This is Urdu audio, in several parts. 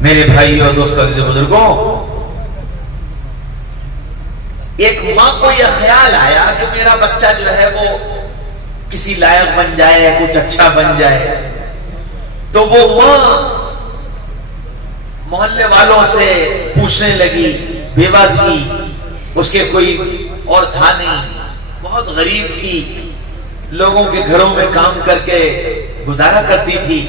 میرے بھائیوں اور دوستوں عزیز بزرگوں، ایک ماں کو یہ خیال آیا کہ میرا بچہ جو ہے وہ کسی لائق بن جائے، کچھ اچھا بن جائے. تو وہ ماں محلے والوں سے پوچھنے لگی. بیوہ تھی، اس کے کوئی اور تھا نہیں، بہت غریب تھی، لوگوں کے گھروں میں کام کر کے گزارا کرتی تھی.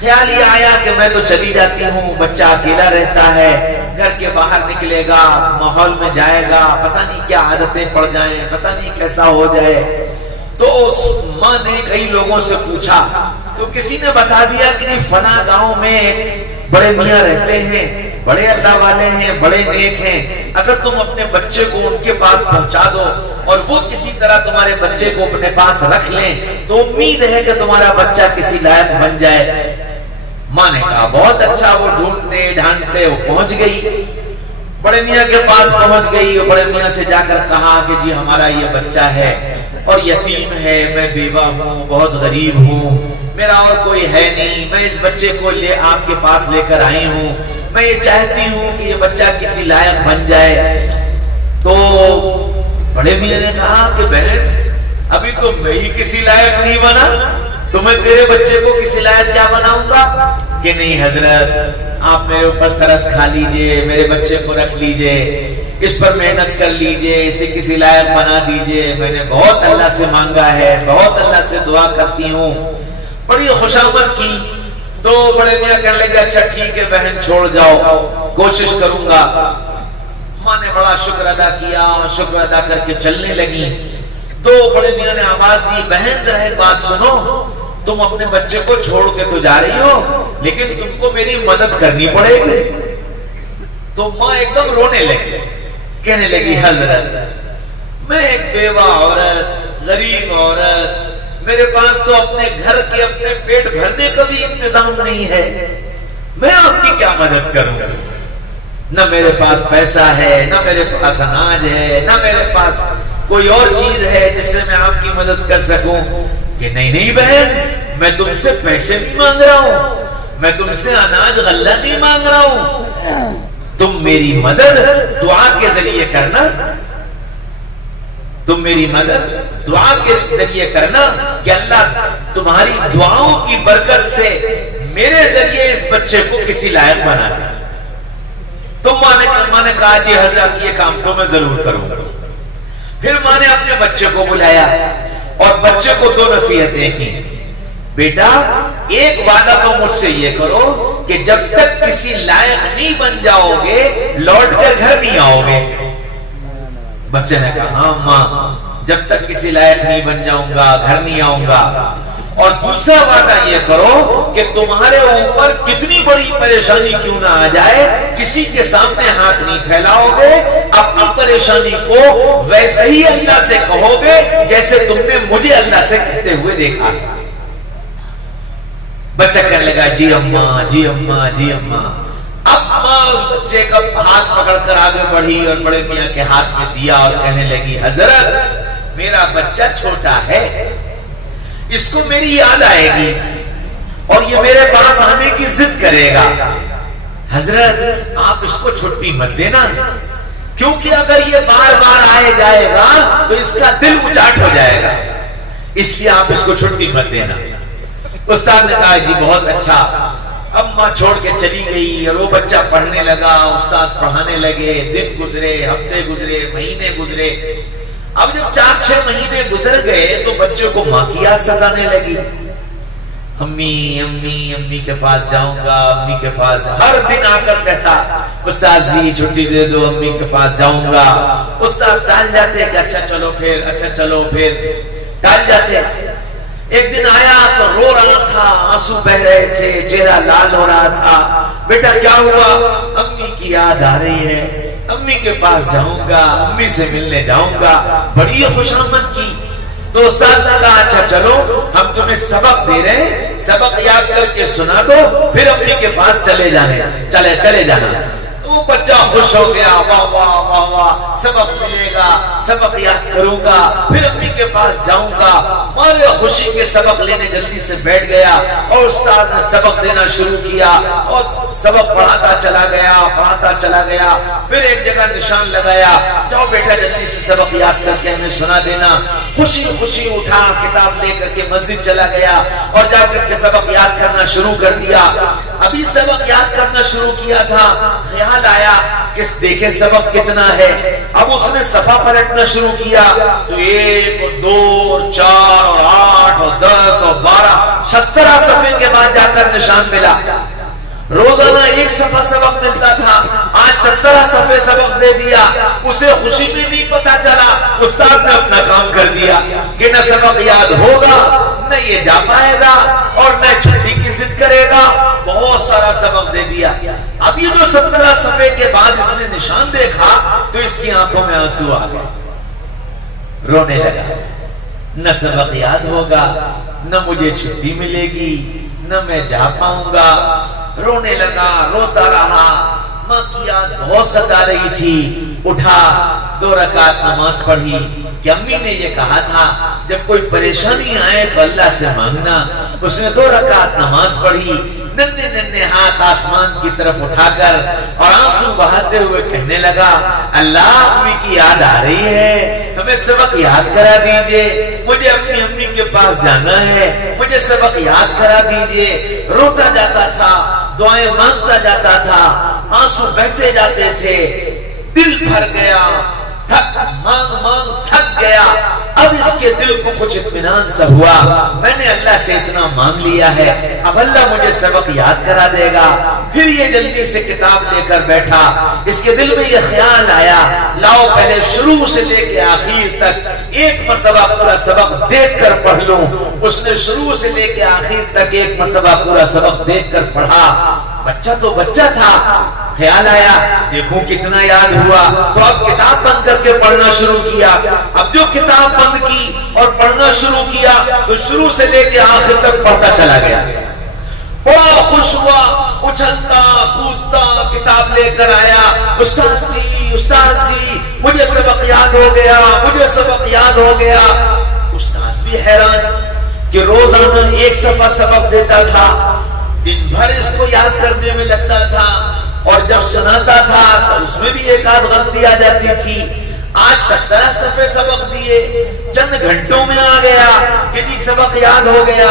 خیال یہ آیا کہ میں تو چلی جاتی ہوں، بچہ اکیلا رہتا ہے، گھر کے باہر نکلے گا، ماحول میں جائے گا، پتہ نہیں کیا عادتیں پڑ جائیں، پتہ نہیں کیسا ہو جائے. تو اس ماں نے کئی لوگوں سے پوچھا تو کسی نے بتا دیا کہ نہیں، فلاں گاؤں میں بڑے میاں رہتے ہیں، بڑے اللہ والے ہیں، بڑے نیک ہیں، اگر تم اپنے بچے کو ان کے پاس پہنچا دو اور وہ کسی طرح تمہارے بچے کو اپنے پاس رکھ لیں تو امید ہے کہ تمہارا بچہ کسی لائق بن جائے. ماں نے کہا بہت اچھا. وہ ڈھونڈتے ڈھانڈتے وہ پہنچ گئی، بڑے میاں کے پاس پہنچ گئی اور بڑے میاں سے جا کر کہا کہ جی ہمارا یہ بچہ ہے اور یتیم ہے، میں بیوہ ہوں، بہت غریب ہوں، میرا اور کوئی ہے نہیں، میں اس بچے کو لے آپ کے پاس لے کر آئی ہوں، میں یہ چاہتی ہوں کہ یہ بچہ کسی لائق بن جائے. تو بڑے میاں نے کہا کہ بہن ابھی تو میں ہی کسی لائق نہیں بنا، تو میں تیرے بچے کو کسی لائق کیا بناؤں گا؟ کہ نہیں حضرت، آپ میرے اوپر ترس کھا لیجئے، میرے بچے کو رکھ لیجئے، اس پر محنت کر لیجئے، اسے کسی لائق بنا دیجئے. میں نے بہت اللہ سے مانگا ہے، بہت اللہ سے دعا کرتی ہوں. بڑی خوشامد کی. تو بڑے میاں کہنے لگے اچھا ٹھیک ہے بہن، چھوڑ جاؤ، کوشش کروں گا. ماں نے بڑا شکر ادا کیا، شکر ادا کر کے چلنے لگی. تو بڑے میاں نے آواز دی، بہن رہے بات سنو، تم اپنے بچے کو چھوڑ کے تو جا رہی ہو لیکن تم کو میری مدد کرنی پڑے گی. تو ماں ایک دم رونے لگی، کہنے لگی حضرت میں ایک بیوہ عورت، غریب عورت، میرے پاس تو اپنے گھر کے اپنے پیٹ بھرنے کا بھی انتظام نہیں ہے، میں آپ کی کیا مدد کروں؟ نہ میرے پاس پیسہ ہے، نہ میرے پاس اناج ہے، نہ میرے پاس کوئی اور چیز ہے جس سے میں آپ کی مدد کر سکوں. کہ نہیں نہیں بہن، میں تم سے پیسے نہیں مانگ رہا ہوں، میں تم سے اناج غلہ نہیں مانگ رہا ہوں، تم میری مدد دعا کے ذریعے کرنا، تم میری مدد دعا کے ذریعے کرنا کہ اللہ تمہاری دعاؤں کی برکت سے میرے ذریعے اس بچے کو کسی لائق بنا دے. تو ماں نے کہا جی حضرت یہ کام تو میں ضرور کروں گا. پھر ماں نے اپنے بچے کو بلایا اور بچے کو دو نصیحتیں کی. بیٹا ایک وعدہ تو مجھ سے یہ کرو کہ جب تک کسی لائق نہیں بن جاؤ گے لوٹ کر گھر نہیں آؤ گے. بچے نے کہا ہاں ماں، جب تک کسی لائق نہیں بن جاؤں گا گھر نہیں آؤں گا. اور دوسرا وعدہ یہ کرو کہ تمہارے اوپر کتنی بڑی پریشانی کیوں نہ آ جائے کسی کے سامنے ہاتھ نہیں پھیلاؤ گے، اپنی پریشانی کو ویسے ہی اللہ سے کہو گے جیسے تم نے مجھے اللہ سے کہتے ہوئے دیکھا. بچہ کہنے لگا جی اماں، جی اماں، جی اماں. اب ماں اس بچے کا ہاتھ پکڑ کر آگے بڑھی اور بڑے میاں کے ہاتھ میں دیا اور کہنے لگی حضرت میرا بچہ چھوٹا ہے، اس کو میری یاد آئے گی اور یہ میرے پاس آنے کی ضد کرے گا. حضرت آپ اس کو چھٹی مت دینا، کیونکہ اگر یہ بار بار آئے جائے گا تو اس کا دل اچاٹ ہو جائے گا، اس لیے آپ اس کو چھٹی مت دینا. استاد نے کہا جی بہت اچھا. اب ماں چھوڑ کے چلی گئی اور وہ بچہ پڑھنے لگا، استاد پڑھانے لگے. دن گزرے، ہفتے گزرے، مہینے گزرے. اب جب 4-6 مہینے گزر گئے تو بچے کو ماں کی یاد ستانے لگی. امی امی امی کے پاس جاؤں گا، امی کے پاس. ہر دن آ کر کہتا استاد جی چھٹی دے دو، امی کے پاس جاؤں گا. استاد ٹال جاتے کہ اچھا چلو پھر، اچھا چلو پھر، ٹال جاتے. ایک دن آیا تو رو رہا تھا، آنسو بہ رہے تھے، چہرہ لال ہو رہا تھا. بیٹا کیا ہوا؟ امی کی یاد آ رہی ہے، امی کے پاس جاؤں گا، امی سے ملنے جاؤں گا. بڑی خوشامد کی. تو استاد نے کہا اچھا چلو ہم تمہیں سبق دے رہے ہیں، سبق یاد کر کے سنا دو، پھر امی کے پاس چلے جانا. وہ بچہ خوش ہو گیا، واہ واہ واہ واہ، سبق ملے گا، سبق یاد کروں گا، پھر امی کے پاس جاؤں گا۔ مارے خوشی کے سبق لینے جلدی سے بیٹھ گیا اور استاد نے سبق دینا شروع کیا اور سبق پڑھاتا چلا گیا۔ پھر ایک جگہ نشان لگایا، جاؤ بیٹا جلدی سے سبق یاد کر کے ہمیں سنا دینا۔ خوشی خوشی اٹھا، کتاب لے کر کے مسجد چلا گیا اور جا کر کے سبق یاد کرنا شروع کر دیا۔ ابھی سبق یاد کرنا شروع کیا تھا، خیال آیا کہ دیکھے سبق کتنا ہے۔ اب اس نے صفحہ پلٹنا شروع کیا تو 1 اور 2 اور 4 اور 8 اور 10 اور 12 17 صفحے کے بعد جا کر نشان ملا۔ روزانہ ایک صفحہ سبق ملتا تھا، آج 17 صفحے سبق دے دیا۔ اسے خوشی میں نہیں پتا چلا، استاد نے اپنا کام کر دیا کہ نہ سبق یاد ہوگا، نہ یہ جا پائے گا اور نہ چھٹی کی ضد کرے گا۔ بہت سارا سبق دے دیا۔ اب یہ جو 17 صفحے کے بعد اس نے نشان دیکھا تو اس کی آنکھوں میں آنسو آ گئے، رونے لگا۔ نہ سبق یاد ہوگا، نہ مجھے چھٹی ملے گی، نہ میں جا پاؤں گا۔ رونے لگا، روتا رہا۔ ماں کی یاد بہت ستا رہی تھی۔ اٹھا، 2 رکعت نماز پڑھی کہ امی نے یہ کہا تھا جب کوئی پریشانی آئے تو اللہ سے مانگنا۔ اس نے 2 رکعت نماز پڑھی، ننھے ننھے ہاتھ آسمان کی طرف اٹھا کر اور آنسو بہاتے ہوئے کہنے لگا، اللہ امی کی یاد آ رہی ہے، ہمیں سبق یاد کرا دیجئے، مجھے اپنی امی کے پاس جانا ہے، مجھے سبق یاد کرا دیجئے۔ روتا جاتا تھا، دعائیں مانگتا جاتا تھا، آنسو بہتے جاتے تھے، دل بھر گیا، مانگ تھک گیا۔ اب اس کے دل کو کچھ اطمینان سا ہوا، میں نے اللہ سے اتنا مانگ لیا ہے، اب اللہ مجھے سبق یاد کرا دے گا۔ پھر یہ جلدی سے کتاب لے کر بیٹھا۔ اس کے دل میں یہ خیال آیا، لاؤ پہلے شروع سے لے کے آخر تک ایک مرتبہ پورا سبق دیکھ کر پڑھ لوں۔ اس نے شروع سے لے کے آخر تک ایک مرتبہ پورا سبق دیکھ کر پڑھا۔ بچہ تو بچہ تھا، خیال آیا دیکھوں کتنا یاد ہوا، تو اب کتاب بند کر کے پڑھنا شروع کیا۔ اب جو کتاب بند کی اور پڑھنا شروع کیا تو شروع سے لے کے آخر تک پڑھتا چلا گیا۔ بڑا خوش ہوا، اچھلتا کودتا کتاب لے کر آیا، استاد جی مجھے سبق یاد ہو گیا، مجھے سبق یاد ہو گیا۔ استاد بھی حیران کہ روزانہ ایک صفحہ سبق دیتا تھا، دن بھر اس کو یاد کرنے میں لگتا تھا اور جب سناتا تھا تو اس میں بھی ایک آدھ غلطی آ جاتی تھی۔ آج 17 صفحے سبق دیے، چند گھنٹوں میں آ گیا کہ جی سبق یاد ہو گیا۔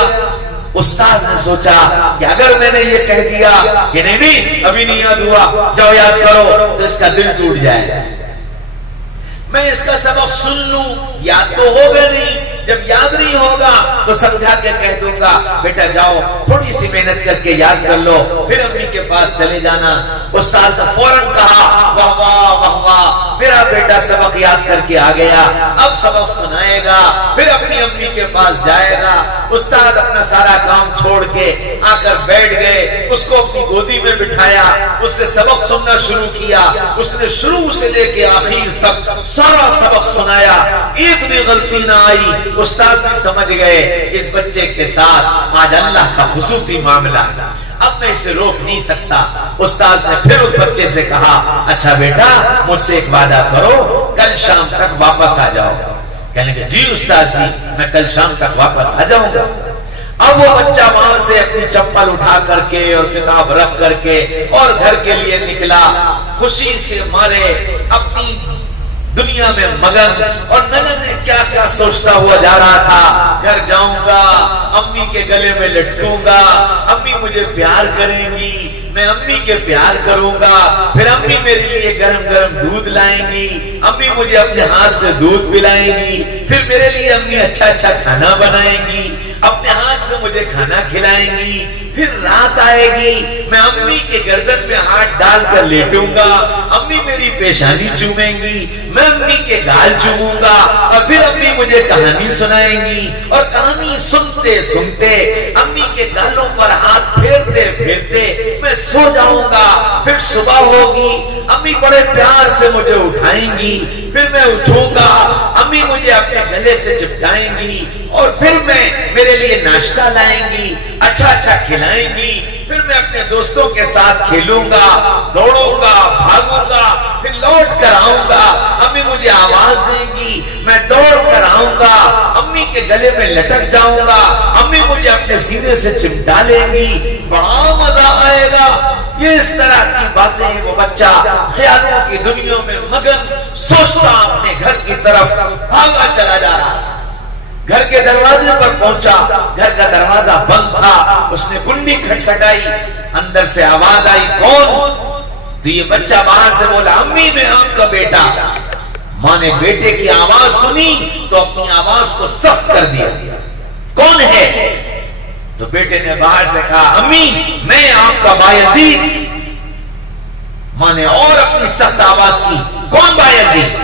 استاد نے سوچا کہ اگر میں نے یہ کہہ دیا کہ نہیں ابھی نہیں یاد ہوا، جاؤ یاد کرو، تو اس کا دل ٹوٹ جائے۔ میں اس کا سبق سن لوں، یاد تو ہوگا نہیں، جب یاد نہیں ہوگا تو سمجھا کے کہہ دوں گا بیٹا جاؤ تھوڑی سی محنت کر کے یاد کر لو، پھر امی کے پاس چلے جانا۔ استاد نے فوراً کہا واہ واہ واہ واہ، میرا بیٹا سبق یاد کر کے آ گیا، اب سبق سنائے گا، پھر اپنی امی کے پاس جائے گا۔ استاد اپنا سارا کام چھوڑ کے آ کر بیٹھ گئے، اس کو اپنی گودی میں بٹھایا، اس سے سبق سننا شروع کیا۔ اس نے شروع سے لے کے آخر تک سارا سبق سنایا، ایک بھی غلطی نہ آئی۔ استاد بھی سمجھ گئے اس بچے کے ساتھ آج اللہ کا خصوصی معاملہ ہے، اب میں اسے روک نہیں سکتا۔ استاد نے پھر اس بچے سے کہا اچھا بیٹا مجھ سے ایک وعدہ کرو، کل شام تک واپس آ جاؤ۔ کہنے کہ جی استاد جی میں کل شام تک واپس آ جاؤں گا۔ اب وہ بچہ وہاں سے اپنی چپل اٹھا کر کے اور کتاب رکھ کر کے اور گھر کے لیے نکلا، خوشی سے مارے اپنی دنیا میں مگن، اور نہ جانے کیا کیا سوچتا ہوا جا رہا تھا۔ گھر جاؤں گا، امی کے گلے میں لٹکوں گا، امی مجھے پیار کریں گی، میں امی کے پیار کروں گا، پھر امی میرے لیے گرم گرم دودھ لائیں گی، امی مجھے اپنے ہاتھ سے دودھ پلائیں گی، پھر میرے لیے امی اچھا اچھا کھانا بنائیں گی، اپنے ہاتھ سے مجھے کھانا کھلائیں گی، پھر رات آئے گی میں امی کے گردن میں ہاتھ ڈال کر لیٹوں گا، امی میری پیشانی چومیں گی، میں امی کے گال چوموں گا، اور پھر امی مجھے کہانی سنائیں گی، اور کہانی سنتے سنتے امی کے گالوں پر ہاتھ پھیرتے پھیرتے میں سو جاؤں گا۔ پھر صبح ہوگی، امی بڑے پیار سے مجھے اٹھائیں گی، پھر میں اٹھوں گا، امی مجھے اپنے گلے سے چپکائیں گی، اور پھر میں میرے لیے ناشتہ لائیں گی، اچھا اچھا کھلائیں گی، پھر میں اپنے دوستوں کے ساتھ کھیلوں گا، دوڑوں گا، بھاگوں گا، پھر لوٹ کر آؤں گا، امی مجھے آواز دیں گی، میں دوڑ کر آؤں گا، امی کے گلے میں لٹک جاؤں گا، امی مجھے اپنے سینے سے چمٹا لیں گی، بڑا مزہ آئے گا۔ یہ اس طرح کی باتیں وہ بچہ خیالوں کی دنیا میں مگن سوچتا اپنے گھر کی طرف بھاگا چلا جا رہا تھا۔ گھر کے دروازے پر پہنچا، گھر کا دروازہ بند تھا، اس نے کنڈی کھٹکھٹائی، اندر سے آواز آئی، کون؟ تو یہ بچہ باہر سے بولا، امی میں آپ کا بیٹا۔ ماں نے بیٹے کی آواز سنی تو اپنی آواز کو سخت کر دیا، کون ہے؟ تو بیٹے نے باہر سے کہا، امی میں آپ کا بایزید۔ ماں نے اور اپنی سخت آواز کی، کون بایزید؟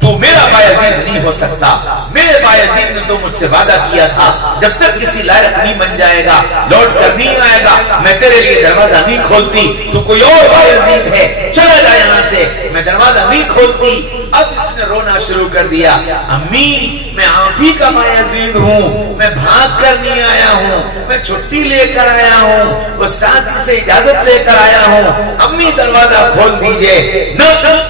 تو میرا بایزید نہیں ہو سکتا، میرے بایزید نے تو مجھ سے وعدہ کیا تھا جب تک کسی لائق نہیں بن جائے گا لوٹ کر نہیں آئے گا میں تیرے لیے دروازہ نہیں کھولتی، تو کوئی اور بایزید ہے، چلا جا یہاں سے، میں دروازہ نہیں کھولتی۔ اب اس نے رونا شروع کر دیا، امی میں آپ ہی کا بایزید ہوں، میں بھاگ کر نہیں آیا ہوں، میں چھٹی لے کر آیا ہوں، استاد سے اجازت لے کر آیا ہوں، امی دروازہ کھول دیجئے۔ نہ،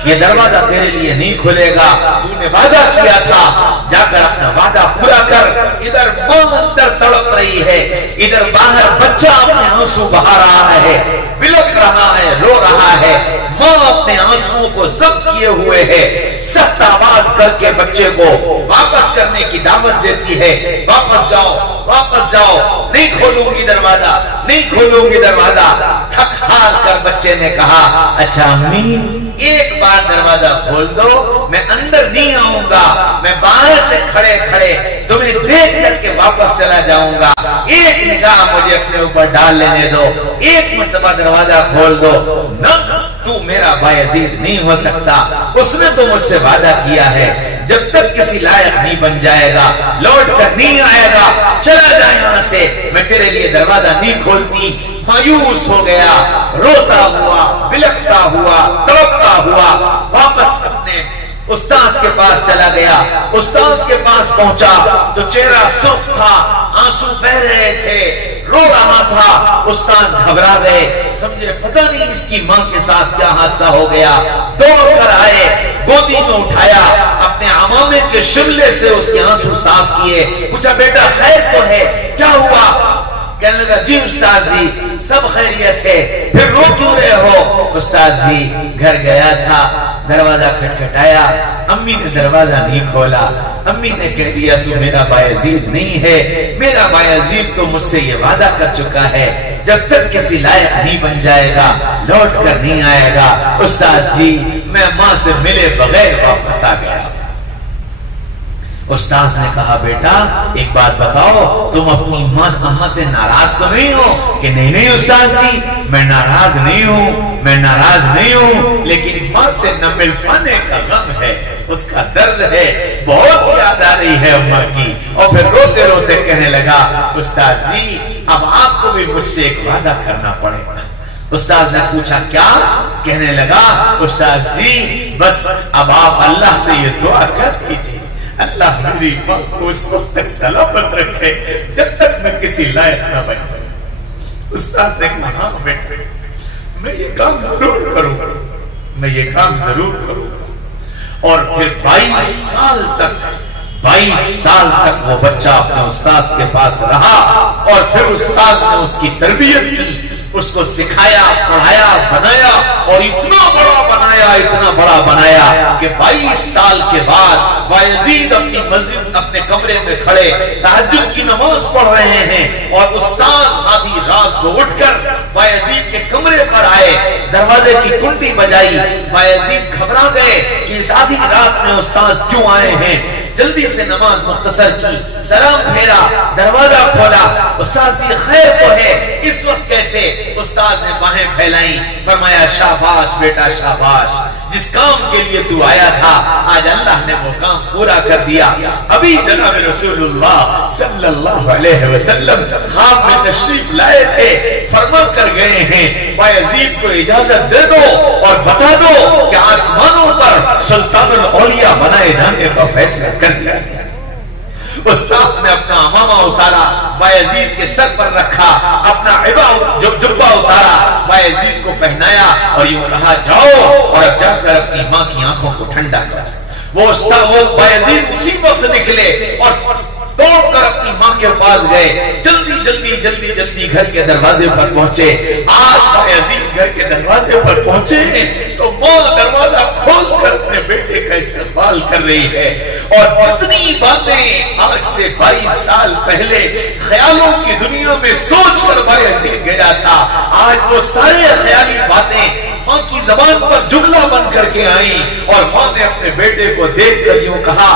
یہ دروازہ تیرے لیے نہیں کھلے گا، تو نے وعدہ کیا تھا، جا کر اپنا وعدہ پورا کر۔ ادھر ماں اندر تڑپ رہی ہے، ادھر باہر بچہ اپنے آنسو بہا رہا ہے، بلک رہا ہے، رو رہا ہے، ماں اپنے آنسوؤں کو ضبط کیے ہوئے ہے، سخت آواز کر کے بچے کو واپس کرنے کی دعوت دیتی ہے، واپس جاؤ، واپس جاؤ، نہیں کھولوں گی دروازہ، نہیں کھولوں گی دروازہ۔ تھک ہار کر بچے نے کہا، اچھا امی ایک بار دروازہ کھول دو، میں اندر نہیں آؤں گا، میں باہر سے کھڑے کھڑے تمہیں دیکھ کر کے واپس چلا جاؤں گا، ایک نگاہ مجھے اپنے اوپر ڈال لینے دو، ایک مرتبہ دروازہ کھول دو۔ نہ، تو میرا بایزید نہیں ہو سکتا، اس نے تو مجھ سے وعدہ کیا ہے جب تک کسی لائق نہیں بن جائے گا لوٹ کر نہیں آئے گا، چلا جا یہاں سے، میں تیرے لیے دروازہ نہیں کھولتی۔ مایوس ہو گیا، روتا ہوا، بلکتا ہوا، تڑپتا ہوا، واپس اپنے استاذ کے پاس چلا گیا۔ استاذ کے پاس پہنچا تو چہرہ سرخ تھا، آنسو بہ رہے تھے، رو رہا تھا۔ استاذ گھبرا گئے، سمجھے پتہ نہیں اس کی ماں کے ساتھ کیا حادثہ ہو گیا، دوڑ کر آئے، گودی میں اٹھایا، اپنے عمامے کے شملے سے اس کے آنسو صاف کیے، پوچھا بیٹا خیر تو ہے، کیا ہوا؟ کہنے لگا، جی استاذ جی سب خیریت ہے، پھر رو کیوں رہے ہو؟ استاذ جی گھر گیا تھا، دروازہ کھٹکھٹایا، امی نے دروازہ نہیں کھولا، امی نے کہہ دیا تو میرا بایزید نہیں ہے، میرا بایزید تو مجھ سے یہ وعدہ کر چکا ہے جب تک کسی لائق نہیں بن جائے گا لوٹ کر نہیں آئے گا۔ استاذ جی میں ماں سے ملے بغیر واپس آ گیا۔ استاذ نے کہا، بیٹا ایک بات بتاؤ، تم اپنی اماں سے ناراض تو نہیں ہو؟ کہ نہیں نہیں استاذ جی میں ناراض نہیں ہوں، میں ناراض نہیں ہوں، لیکن ماں سے نہ مل پانے کا غم ہے، اس کا درد ہے، بہت یاد آ رہی ہے اماں کی۔ اور پھر روتے روتے کہنے لگا، استاذ جی اب آپ کو بھی مجھ سے ایک وعدہ کرنا پڑے گا۔ استاذ نے پوچھا کیا؟ کہنے لگا، استاذ جی بس اب آپ اللہ سے یہ دعا کر دیجئے، اللہ میری ماں کو اس وقت تک سلامت رکھے جب تک میں کسی لائق نہ بن جاؤں۔ استاذ نے کہا، ہاں بیٹا میں یہ کام ضرور کروں گا، میں یہ کام ضرور کروں گا۔ اور پھر 22 سال تک وہ بچہ اپنے استاذ کے پاس رہا، اور پھر استاذ نے اس کی تربیت کی، اس کو سکھایا، پڑھایا، بنایا، اور اتنا بڑا بنایا کہ 22 سال کے بعد بایزید اپنی مسجد اپنے کمرے میں کھڑے تہجد کی نماز پڑھ رہے ہیں، اور استاد آدھی رات کو اٹھ کر بایزید کے کمرے پر آئے، دروازے کی کنڈی بجائی، بایزید گھبرا گئے کہ اس آدھی رات میں استاد کیوں آئے ہیں، جلدی سے نماز مختصر کی، سلام پھیرا، دروازہ کھولا، استاد جی خیر تو ہے، اس وقت کیسے؟ استاد نے باہیں پھیلائیں، فرمایا شاباش بیٹا شاباش، جس کام کے لیے تو آیا تھا آج اللہ نے وہ کام پورا کر دیا۔ ابھی جناب رسول اللہ صلی اللہ علیہ وسلم خواب میں تشریف لائے تھے، فرما کر گئے ہیں بایزید کو اجازت دے دو اور بتا دو کہ آسمانوں پر سلطان الاولیاء بنائے جانے کا فیصلہ کر دیا گیا۔ استاذ نے اپنا امامہ اتارا، بایزید کے سر پر رکھا، اپنا جبہ اتارا، بایزید کو پہنایا اور یوں کہا جاؤ اور اب جا کر اپنی ماں کی آنکھوں کو ٹھنڈا کر۔ وہ بایزید اسی وقت نکلے اور دوڑ کر اپنی ماں کے پاس گئے، جلدی گھر کے دروازے پر پہنچے۔ آج بایزید گھر کے دروازے پر پہنچے ہیں تو ماں دروازہ کھول کر اپنے بیٹے کا استقبال کر رہی ہے، اور اتنی باتیں آج سے 22 سال پہلے خیالوں کی دنیا میں سوچ کر بایزید گیا تھا، آج وہ سارے خیالی باتیں ماں کی زبان پر جملہ بن کر کے آئیں، اور ماں نے اپنے بیٹے کو دیکھ کر یوں کہا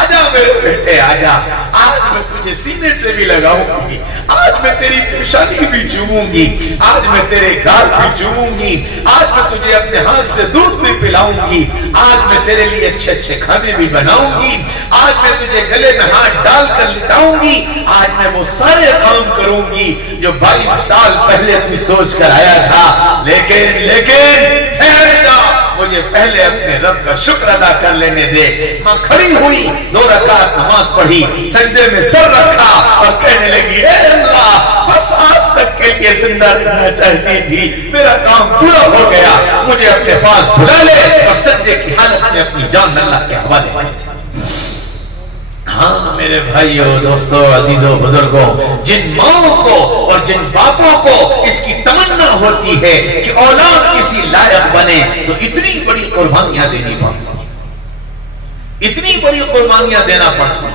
آجا میرے بیٹے آجا، آج میں تجھے سینے سے بھی لگاؤں گی، آج میں تیری پیشانی بھی چوموں گی، آج میں تیرے گال بھی چوموں گی، آج میں تجھے اپنے ہاتھ سے دودھ بھی پلاؤں گی، آج میں تیرے لیے اچھے کھانے بھی بناؤں گی، آج میں تجھے گلے میں ہاتھ ڈال کر لٹاؤں گی، آج میں وہ سارے کام کروں گی جو 22 سال پہلے تو سوچ کر آیا تھا، لیکن مجھے پہلے اپنے رب کا شکر ادا کر لینے دے۔ ماں کھڑی ہوئی، 2 رکعت نماز پڑھی، سجدے میں سر رکھا اور کہنے لگی اے اللہ، بس آج تک کے لیے زندہ رہنا چاہتی تھی، میرا کام پورا ہو گیا، مجھے اپنے پاس بلا لے، اور سجدے کی حالت میں اپنی جان اللہ کے حوالے کر دی۔ ہاں میرے بھائیوں، دوستوں، عزیزوں، بزرگوں، جن ماں کو اور جن باپوں کو اس کی تمنا ہوتی ہے کہ اولاد کسی لائق بنے تو اتنی بڑی قربانیاں دینی پڑتی، اتنی بڑی قربانیاں دینا پڑتی۔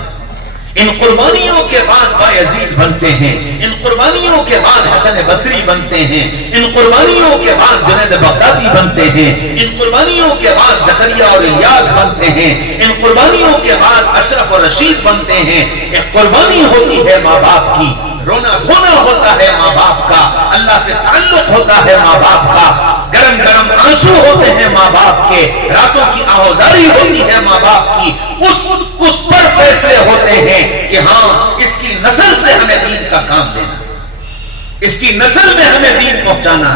ان قربانیوں کے بعد بایزید بنتے ہیں، ان قربانیوں کے بعد حسن بصری بنتے ہیں، ان قربانیوں کے بعد جنید بغدادی بنتے ہیں، ان قربانیوں کے بعد زکریا اور الیاس بنتے ہیں، ان قربانیوں کے بعد اشرف اور رشید بنتے ہیں۔ ایک قربانی ہوتی ہے ماں باپ کی، رونا دھونا ہوتا ہے ماں باپ کا، اللہ سے تعلق ہوتا ہے ماں باپ کا، گرم گرم آنسو ہوتے ہیں ماں باپ کے، راتوں کی آہوزاری ہوتی ہے ماں باپ کی، اس پر فیصلے ہوتے ہیں کہ ہاں اس کی نسل سے ہمیں دین کا کام دینا، اس کی نسل میں ہمیں دین پہنچانا۔